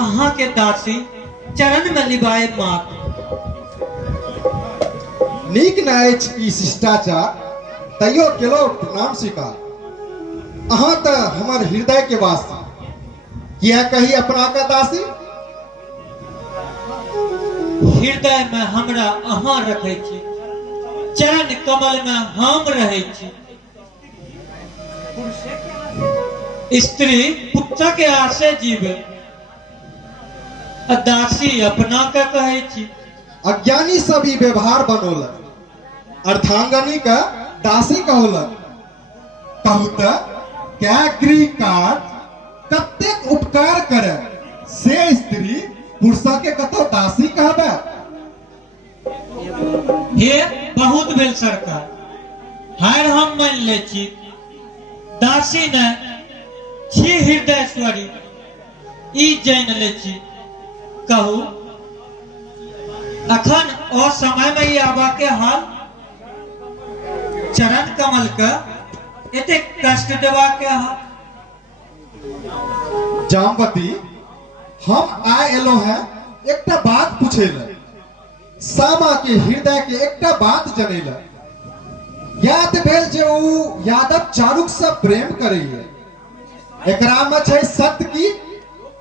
अहाँ के दासी चरण में लिबाए मात। नीक न अछि ई शिष्टाचार, तैयो केलो प्रणाम स्वीकार। अहाँ तो हमर हृदय के वासी, किया कही अपना का दासी। हृदय में हमरा अहाँ रखे छी, चरण कमल में हम रहे छी। स्त्री पुत्र के आशे जीवे, दासी अपना के कहे छी। अज्ञानी सब ई व्यवहार बनोलक, अर्धांगनी का दासी कहलक। कहू त क्या गृह काज कतेक उपकार करे, से स्त्री पुरुषा के कतो दासी कहबे। हे बहुत भेल सरकार, हार हम मान ले छी। दासी ने छी हृदयश्वरी, ई जान ले छी। कहू अखन असमय में आबा के हाल, चरण कमल के एते कष्ट देवा के हाल। जामवती, हम आए एलो हैं एकटा बात पूछे ले। सामा के हृदय के एकटा बात जने ले। याद भेल जे ऊ यादव चारुक से प्रेम करैये, एकरा में छै सत्य की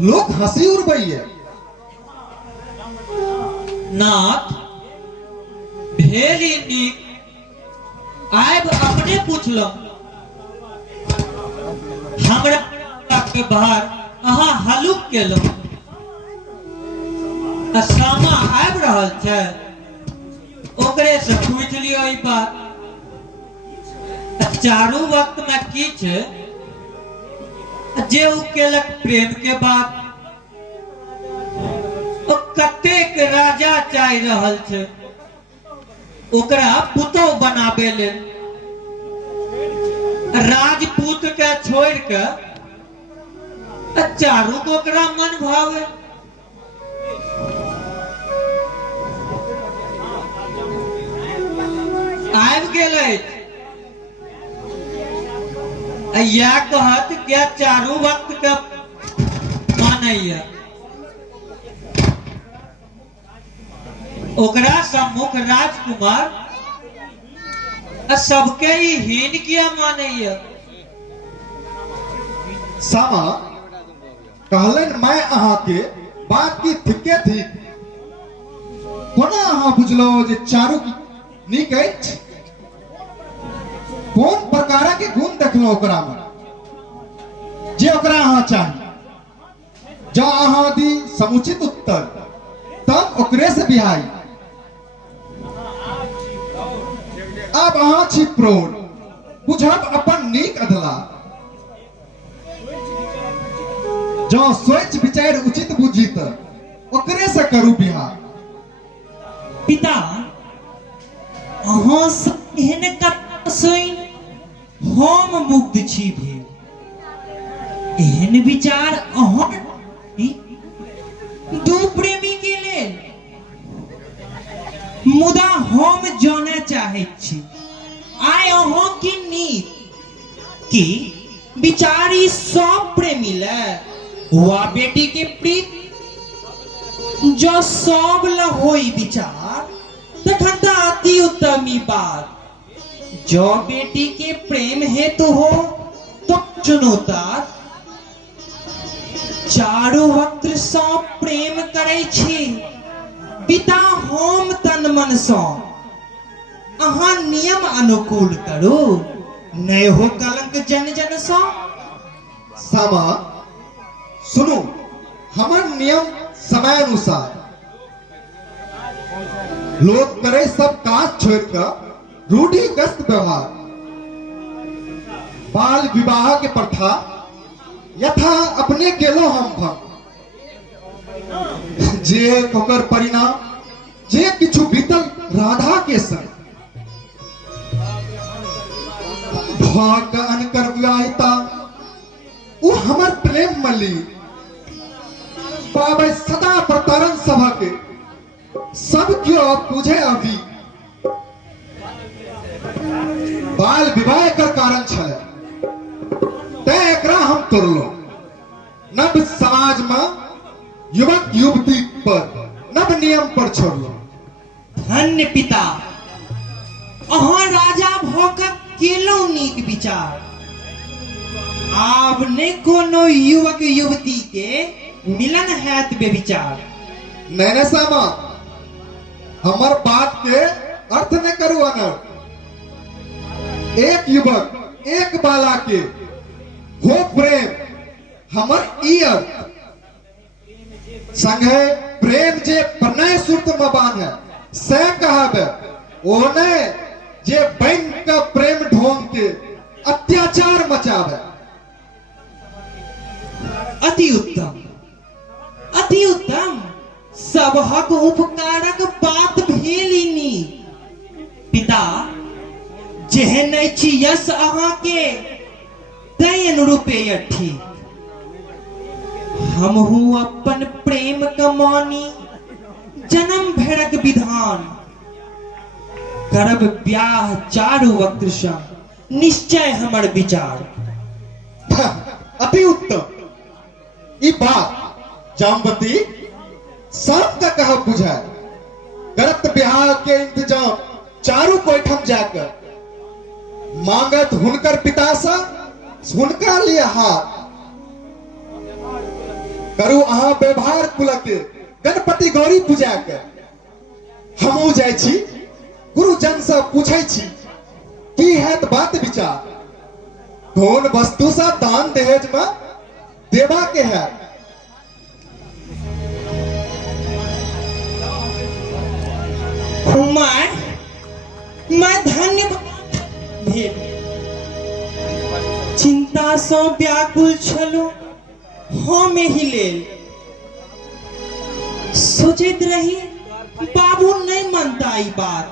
लोग हंसी उड़बैये। नाथ भेली नीक, आब अपने पूछलो। हमरा के बाहर अहाँ हलुक केलो, सामा आबि रहल छै, ओकरे से पूछ लियो ई बात। चारू वक्त में की छै जे उ केलक प्रेम के बात। ओ कतेक राजा चाहि रहल छै ओकरा पुतोह बनाबे लेल। राजपूत के छोड़ के चारू को ओकरा मन भावे। आबि गेलै या कहत क्या चारू वक्त के मानैया। ओकरा सम्मुख राजकुमार सबके ही हीन किया मानैया। सामा कहलन मैं अहाँ के बात की थिके थी, कोना अहाँ बुझलो जे चारू की नीक अछि। कोन प्रकार के गुण देखलो ओकरा में जे ओकरा अहाँ चाही। जँ अहाँ दी समुचित उत्तर तब ओकरे से बिहाई। अब अहाँ छी प्रौढ़, बुझब अपन नीक अधला। जँ सोच विचार उचित बुझी त ओकरे से करू बिहार। पिता अहाँ सब एहन कथा सुनि हम मुग्ध छी भेल। एहन विचार अहाँ दू प्रेमी के लेल, मुदा हम जाने चाहैत छी आइ अहाँ की नीक की विचारी सब प्रेमी ले वा बेटी के प्रीत। जो सब ल होई विचार तखन त अति उत्तमी बात। जो बेटी के प्रेम हेतु हो तो चुनौता। चारू वक्त सब प्रेम करे छी पिता हम तन मन सो। अहाँ नियम अनुकूल करू, नहीं हो कलंक जन जन सो। सामा सुनो, हमर नियम समय अनुसार। लोग करे सब काज छोड़ कर रूढ़िग्रस्त व्यवहार। बाल विवाह के प्रथा यथा अपने केलो हम भक्त। जे ओकर परिणाम जे किछु बीतल राधा के संग। भाग अनकर विवाहिता उ हमर प्रेम मल्ली। पावे सदा प्रतारण सभा के सब क्यों पूछे अभी। बाल विवाह कर कारण छले ते एकरा हम तोड़लो। नव समाज में युवक युवती पर नव नियम पर छोड़लहुँ। धन्य पिता, अहाँ राजा भऽ कऽ केलहुँ नीक विचार। आब नहि कोनो युवक युवती के मिलन हैत बेविचार। नहीं सामा, हमर बात के अर्थ न करू अनर्थ। एक युवक एक बाला के हो प्रेम हमर ई अर्थ। संगे प्रेम जे प्रणय सुरत में बांधे से कहबे, ओने जे बन का प्रेम ढोंग के अत्याचार मचावे। अति उत्तम, अति उत्तम। सबहक उपकारक बात भेली नी। पिता, जेहन अछि यश अहाँ के तै अनुरूपे यऽ ठीक। हमहू अपन प्रेम कमानी जन्म भरक विधान। करब ब्याह चारु वक्त संग, निश्चय हमर विचार। अति उत्तम। ई बात जामवती सब का कहा बुझाए। करत ब्याह के इंतजाम चारू कोठम जाकर मांगत हुनकर पिता सा हुनका लिए हाथ। करू अहाँ व्यवहार कुलक गणपति गौरी पूजा के। हमहू जाइ छी, गुरुजन से पूछे छी की हैत बात विचार। कौन वस्तु सा दान दहेज में देवा के है। मैं धन्यवाद भेल। चिंता से व्याकुल छलू हम एहि लेल। सोचैत रही बाबू नहीं मानता ई बात।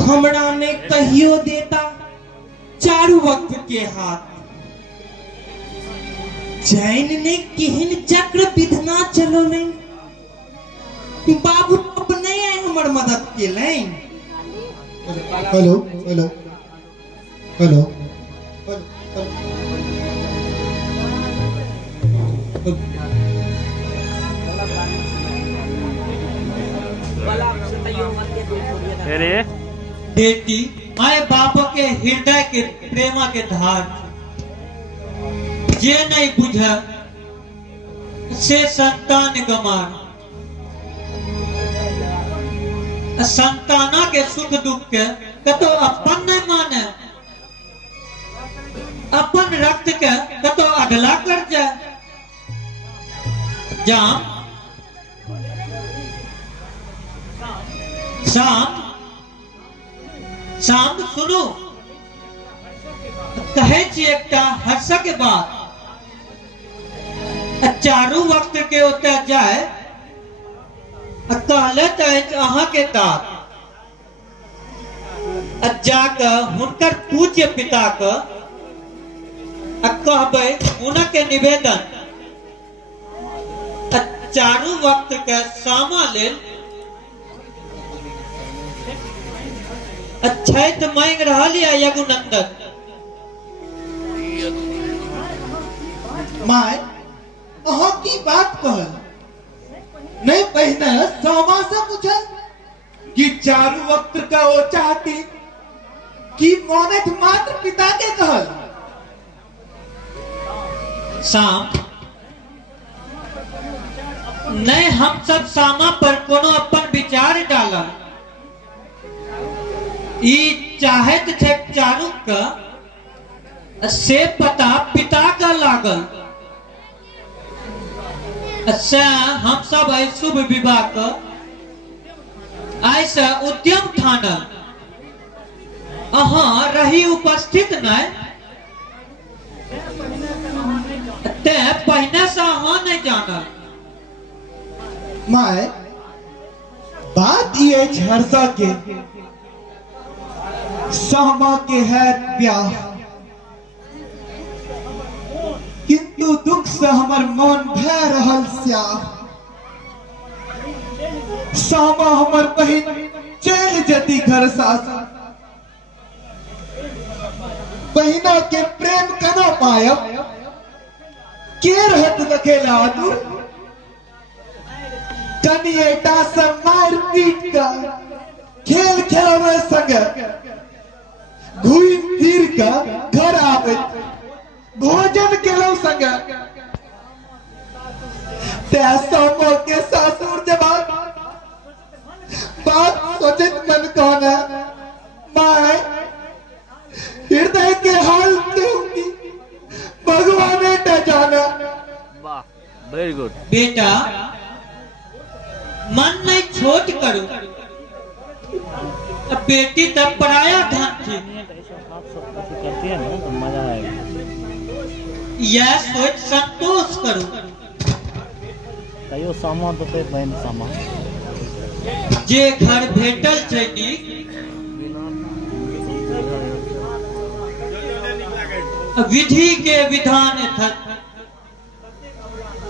हमरा ने कहियो देता चारू वक्त के हाथ। जैन ने केहन चक्र विधना चलो नहीं। बाबू अपने हमर मदद केलैन। हेलो हेलो हेलो अरे बेटी, माय बाप के हृदय के प्रेम के धार जे नहीं बुझ से संतान गमार। संताना के सुख दुख के कतो अपन नहीं माने। अपन रक्त के कतो अगला कर जाए। जाम शाम शाम सुनो, कहे छी एकटा हर्षक बात। चारू वक्त के ओते जाए कहलत अछि अहाँ के तात। जाकर हुनकर पूज्य पिता के कहबै हुनके निवेदन चारू वक्त के सामा लेल अच्छैत मांग रहल है यज्ञनंदन। माय अहाँ की बात कहल नहीं पहने सामा से पूछे कि चारू वक्त का वो चाहती कि मोनत मात्र पिता के कहल। शाम नहीं, हम सब सामा पर कोनो अपन विचार डालल। ई चाहत थे चारू का से पता पिता का लागल। अच्छा, हम सब आई शुभ विवाह का ऐसा उद्यम ठानल। अहाँ रही उपस्थित नहीं ते पहने से अहाँ नहीं जानल। माय बात ये हर्षा के सामा के है ब्याह, किंतु दुख से हमर मन भय रहल स्याह। सामा हमर बहन चल जती घर सास। बहिना के प्रेम कना पायब, के रहत लखेला आतुर कनिएटा से मार पीट का खेल खेलवे संग घुम फिर का घर आवे भोजन केलो संग त्यासमो के सासुर जवाब बात सोचित मन कौन है माए हृदय के हाल दूंगी भगवान ने जाना। वाह, वेरी गुड। बेटा मन नहीं छोट करो, अब बेटी तब पराया धन थी, करती है ना तो मजा आएगा। यह सोच संतोष करो। कहियो सामा तो पे बहन सामा जे घर भेटल छै नीक, विधि के विधान थक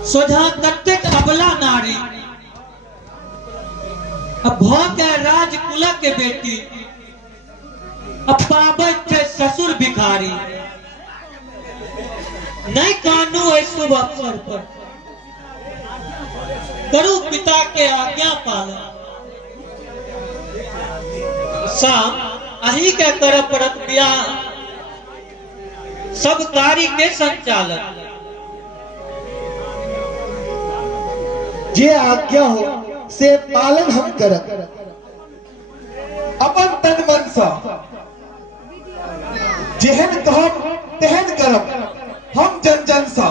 सोझा कतेक अबला नारी अब भ के राजकुलक के बेटी अब पाबैत छै ससुर भिखारी। नहीं कानू है शुभ अवसर पर, करू पिता के आज्ञा पालन। शाम अही के कर पड़त ब्याह, सब कार्य के संचालन। जे आज्ञा हो से पालन हम करब, अपन तन मन सा जेहन कहब तेहन करब हम जन जन सा।